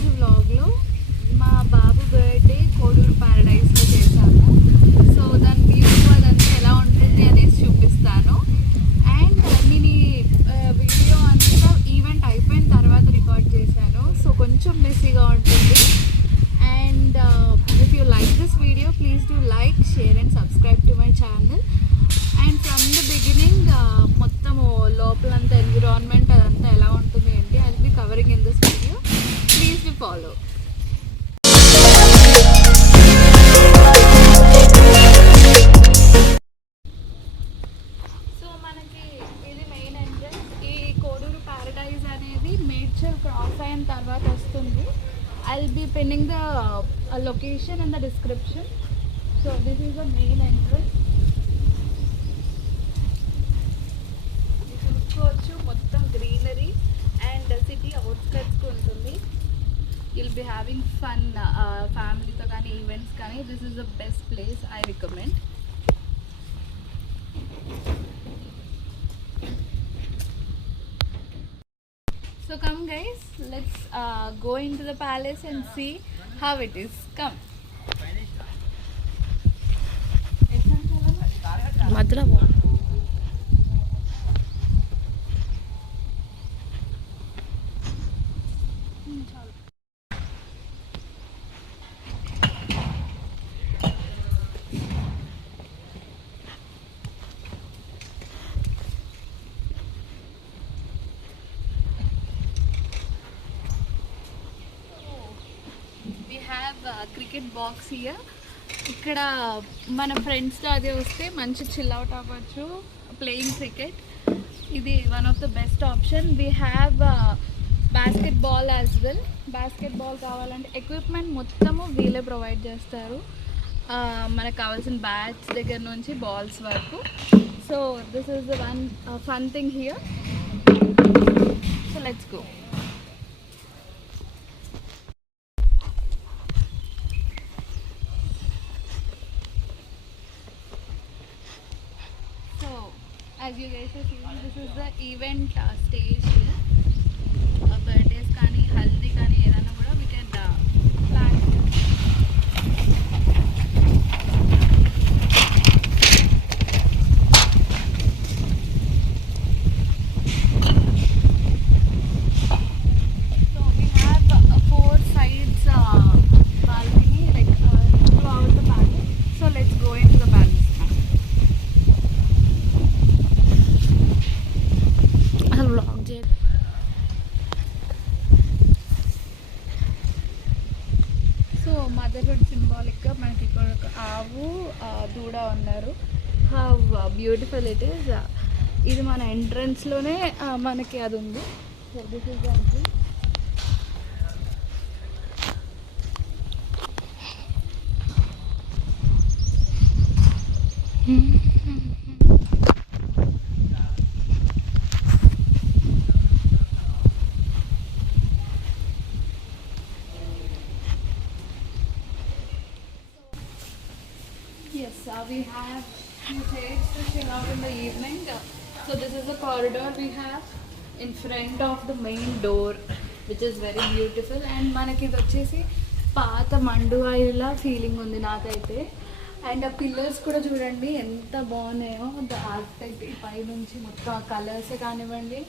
ఈరోజు వ్లాగ్లో మా బాబు బర్త్డే కోడూరు ప్యారడైజ్లో చేశాము. సో దాని వ్యూ అదంతా ఎలా ఉంటుంది అనేసి చూపిస్తాను. అండ్ నేను ఈ వీడియో అంతా ఈవెంట్ అయిపోయిన తర్వాత రికార్డ్ చేశాను. సో కొంచెం మెస్సీగా ఉంటుంది. And if you like this video please do like, share and subscribe to my channel. And from the beginning మొత్తము లోపలంతా ఎన్విరాన్మెంట్ అదంతా ఎలా ఉంటుంది ఏంటి I will be covering in this video. Please do follow. So మనకి ఇది మెయిన్ ఎంట్రన్స్. ఈ కోడూరు ప్యారడైజ్ అనేది మేడ్చల్ క్రాస్ అయిన తర్వాత వస్తుంది. I will be pinning the location in the description. So this is the main entrance. చూసుకోవచ్చు మొత్తం గ్రీనరీ అండ్ సిటీ అవుట్స్కట్స్కి ఉంటుంది. విల్ బి హ్యావింగ్ ఫన్ ఫ్యామిలీతో కానీ ఈవెంట్స్ కానీ this is the best place I recommend. So come guys, let's go into the palace and see how it is. Come. మధ్యలో We have cricket box here. ఇక్కడ మన ఫ్రెండ్స్తో అది వస్తే మంచి చిల్ అవుట్ అవ్వచ్చు ప్లేయింగ్ క్రికెట్. ఇది one of the best option. We have basket ball as well. Basket ball కావాలంటే ఎక్విప్మెంట్ మొత్తము వీళ్ళే ప్రొవైడ్ చేస్తారు. మనకు కావాల్సిన బ్యాట్స్ దగ్గర నుంచి బాల్స్ వరకు. So this is the one fun thing here. So let's go. As you guys are seeing, this is the event stage here. Birthdays కానీ హల్దీ కానీ ఏదైనా కూడా we can plan. So we have 4 sides balcony like throughout the palace. So let's go into the palace. Vlog చేయాలి. So motherhood సింబాలిక్గా మనకి ఇక్కడ ఒక ఆవు దూడ ఉన్నారు. How beautiful it is. ఇది మన ఎంట్రన్స్లోనే మనకి అది ఉంది. So this is the entrance. Yes, we have few shades to chill out in the evening. So this is the corridor we have in front of the main door, which is very beautiful. And మనకి ఇది వచ్చేసి పాత మండువాయిలా ఫీలింగ్ ఉంది నాకైతే. అండ్ ఆ పిల్లర్స్ కూడా చూడండి ఎంత బాగున్నాయో. ద ఆర్కిటెక్ట్ ఈ పై నుంచి మొత్తం ఆ కలర్స్ కానివ్వండి.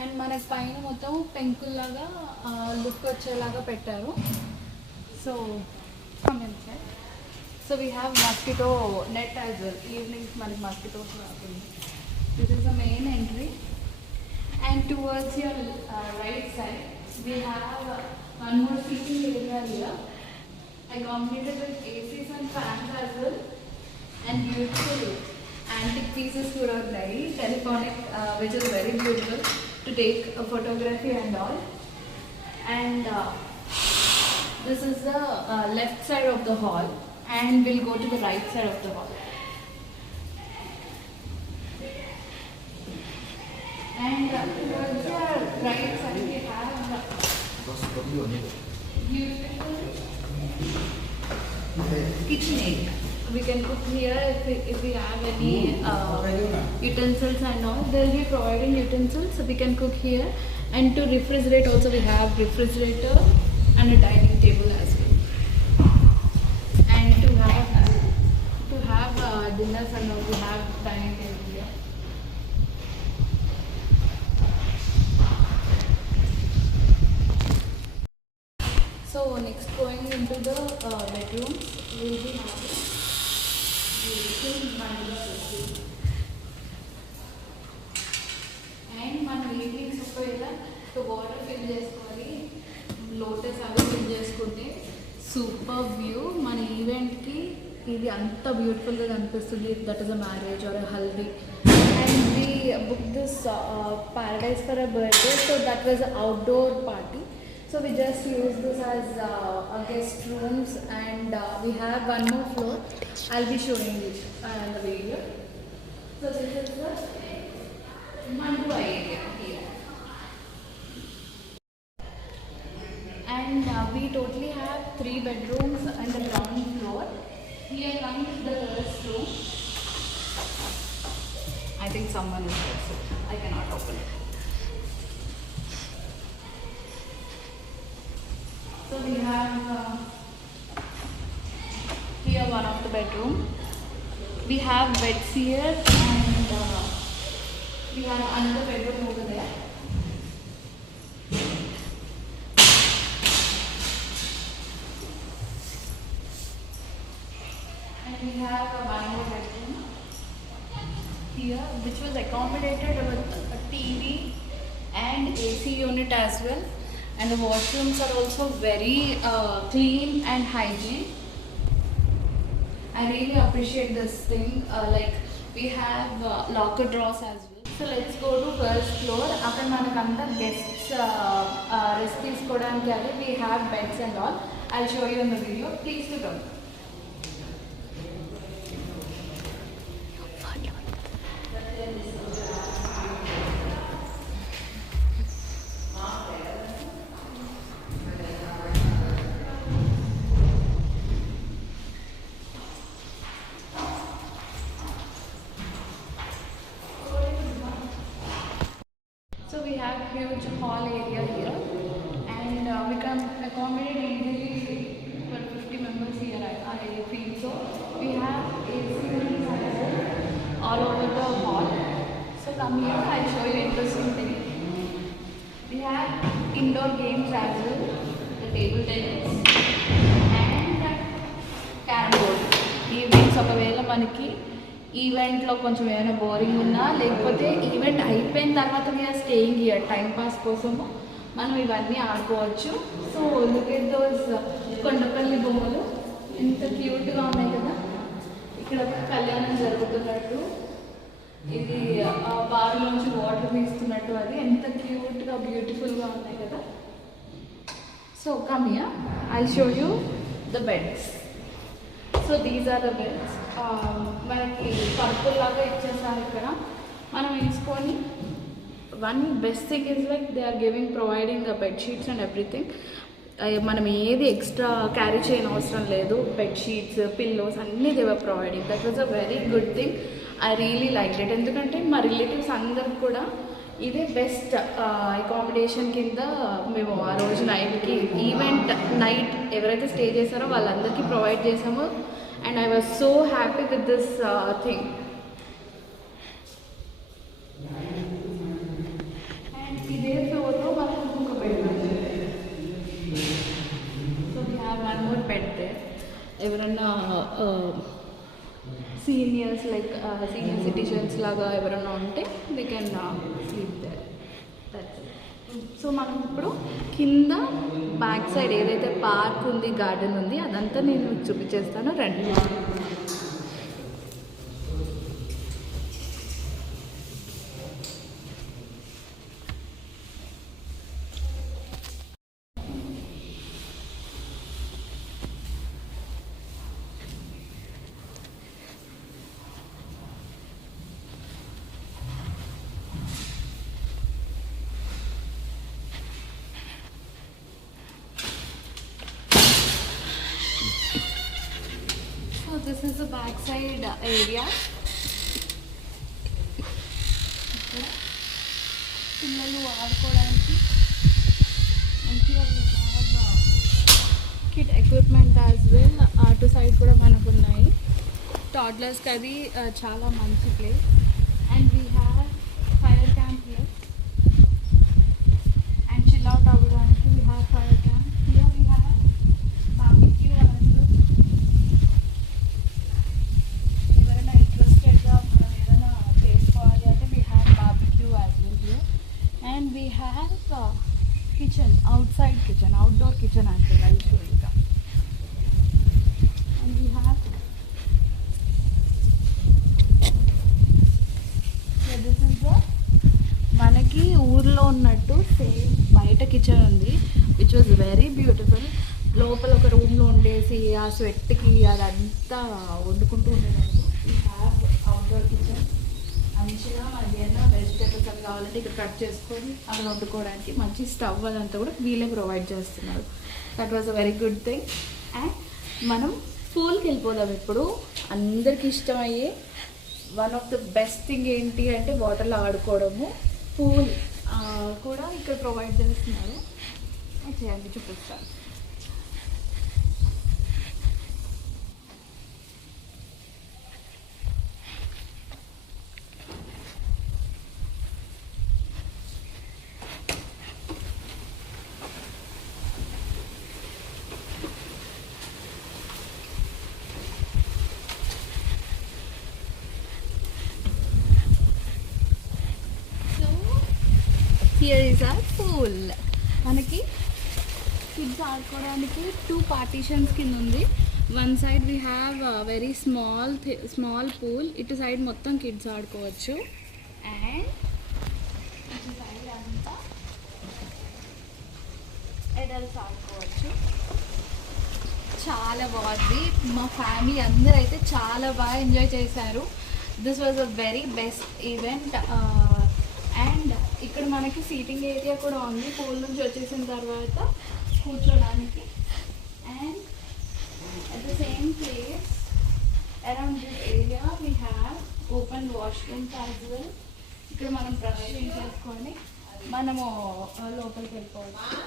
అండ్ మనకి పైన మొత్తం పెంకుల్లాగా లుక్ వచ్చేలాగా పెట్టారు. So come inside. So we have mosquito net as well. Evenings మనకి mosquitoes రాకుండా. This is the main entry. And towards your right side, we have one more seating area here. Accommodated with ACs and fans as well. And beautiful antique pieces to our right. Telephonic, which is very beautiful to take a photography and all. And this is the left side of the hall. And we'll go to the right side of the hall. And towards the right side we have beautiful kitchen area. We can cook here if we have any utensils and all. They'll be providing utensils, so we can cook here. And to refrigerate also we have refrigerator. and a dining table as well. And to have dinner and we have dining table here. So next going into the bedrooms, we will be having and మనం evenings ఒకవేళ water fill చేసుకొని lotus అవి fill చేసుకుంటే super view మన ఈవెంట్కి ఇది అంత బ్యూటిఫుల్గా కనిపిస్తుంది. That is a marriage or haldi and we book this paradise for a birthday, so that was an outdoor party. So we just use this as a guest rooms, and we have one more floor. I'll be showing it in the video. So this is the Mandua area here, and we totally have 3 bedrooms on the ground floor. Here comes the first room. I think someone is there, so I cannot open it. So we have here one of the bedroom. We have beds here, and we have another bedroom over there. And we have one more bedroom here, which was accommodated with a TV and AC unit as well. And the washrooms are also very clean and hygiene. I really appreciate this thing. Like we have locker drawers as well. So let's go to first floor. After manakanta guests rest teeskodaniki adi we have beds and all. I'll show you in the video. Please do come. So we have huge hall area here, and we can accommodate easily for 50 members here. I feel so. We have AC units all over the hall. So come here, I'll show you interesting thing. We have indoor games as well, the table tennis and carrom board. Evenings ఒకవేళ మనకి ఈవెంట్లో కొంచెం ఏమైనా బోరింగ్ ఉన్నా లేకపోతే event అయిపోయిన తర్వాత we are staying here time pass కోసము మనం ఇవన్నీ ఆడుకోవచ్చు. So look at those Kondapalli బొమ్మలు ఎంత క్యూట్గా ఉన్నాయి కదా. ఇక్కడ ఒక కళ్యాణం జరుగుతున్నట్టు, ఇది బావిలోంచి వాటర్ తీస్తున్నట్టు, అది ఎంత క్యూట్గా బ్యూటిఫుల్గా ఉన్నాయి కదా. So come here, I'll show you the beds. So these are the beds. మనకి పర్పుల్ లాగా ఇచ్చేసారు ఇక్కడ. మనం వేసుకొని one best thing is like they are giving providing bedsheets and everything. మనం ఏది ఎక్స్ట్రా క్యారీ చేయని అవసరం లేదు. బెడ్షీట్స్, పిల్లోస్ అన్నీ they were providing. That was a very good thing. I really like it. ఎందుకంటే మా రిలేటివ్స్ అందరికి కూడా ఇదే బెస్ట్ అకామిడేషన్ కింద మేము ఆ రోజు నైట్కి ఈవెంట్ నైట్ ఎవరైతే స్టే చేశారో వాళ్ళందరికీ ప్రొవైడ్ చేసాము. And I was so happy with this thing. And idhe floor lo manaku inkoka bed undi. So we have one more bed there. Everanna seniors like senior citizens laga everanna unte they can sleep there. That's it. So మనం ఇప్పుడు కింద back side ఏదైతే పార్క్ ఉంది, గార్డెన్ ఉంది, అదంతా నేను చూపించేస్తాను రండి. This is the back side area. ఇక్కడ పిల్లలు ఆడుకోవడానికి మంచిగా బాగా కిడ్ ఎక్విప్మెంట్ యాజ్ వెల్ అటు సైడ్ కూడా మనకు ఉన్నాయి. టాడ్లర్స్కి అది చాలా మంచి place. And we have fire camp here and chill out అవ్వడానికి we have fire camp here. We have barbecue also. ఎవరైనా ఇంట్రెస్టెడ్గా మనం ఏదైనా చేసుకోవాలి అంటే we have barbecue as well here. And we have kitchen, outside kitchen, outdoor kitchen as well. I'll show you that. And we have, so this is the మనకి ఊర్లో ఉన్నట్టు సేమ్ బయట కిచెన్ ఉంది, విచ్ వాజ్ వెరీ బ్యూటిఫుల్. లోపల ఒక రూమ్లో ఉండేసి ఆ స్వెట్కి అదంతా వండుకుంటూ ఉండేదాన్ని. We have outdoor kitchen. మంచిగా మనకి ఏదైనా వెజిటేబుల్స్ అవి కావాలంటే ఇక్కడ కట్ చేసుకొని అవి వండుకోవడానికి మంచి స్టవ్ అదంతా కూడా వీళ్ళే ప్రొవైడ్ చేస్తున్నారు. That was a very good thing. And మనం పూల్కి వెళ్ళిపోదాం. ఇప్పుడు అందరికి ఇష్టమయ్యే one of the best thing ఏంటి అంటే వాటర్లో ఆడుకోవడము. పూల్ కూడా ఇక్కడ ప్రొవైడ్ చేస్తున్నారు. చేయండి, చూపిస్తాను. Here is our pool. మనకి కిడ్స్ ఆడుకోవడానికి 2 పార్టీషన్స్ కింద ఉంది. One side we have very small pool. ఇటు సైడ్ మొత్తం కిడ్స్ ఆడుకోవచ్చు. అండ్ ఇటు సైడ్ అంతా అడల్ట్స్ ఆడుకోవచ్చు. చాలా బాగుంది. మా ఫ్యామిలీ అందరూ అయితే చాలా బాగా ఎంజాయ్ చేశారు. This was a very best event. And ఇక్కడ మనకి సీటింగ్ ఏరియా కూడా ఉంది పూల్ నుంచి వచ్చేసిన తర్వాత కూర్చోడానికి. And at the same place around this area we have open washrooms as well. ఇక్కడ మనం బ్రష్ చేసుకొని మనము లోపలికి వెళ్ళిపోవచ్చు.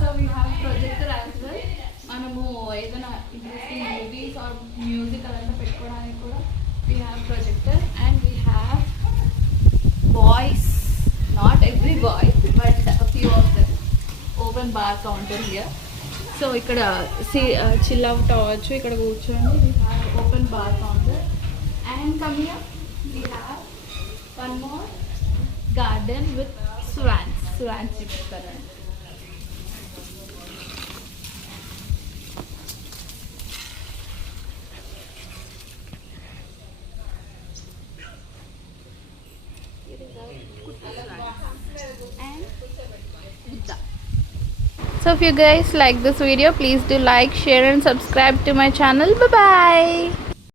So we have projector as well. మనము ఏదైనా ఇంట్రెస్టింగ్ మూవీస్ ఆర్ మ్యూజిక్ అదంతా పెట్టుకోవడానికి కూడా we have projector. And we have boys, not every boy but a few of them, open bar counter here. So ikkada chill out avvachu, ikkada కూర్చోండి. We have open bar counter. And come here, we have one more garden with swans చూపిస్తారండి. So if you guys like this video, please do like, share and subscribe to my channel. Bye bye.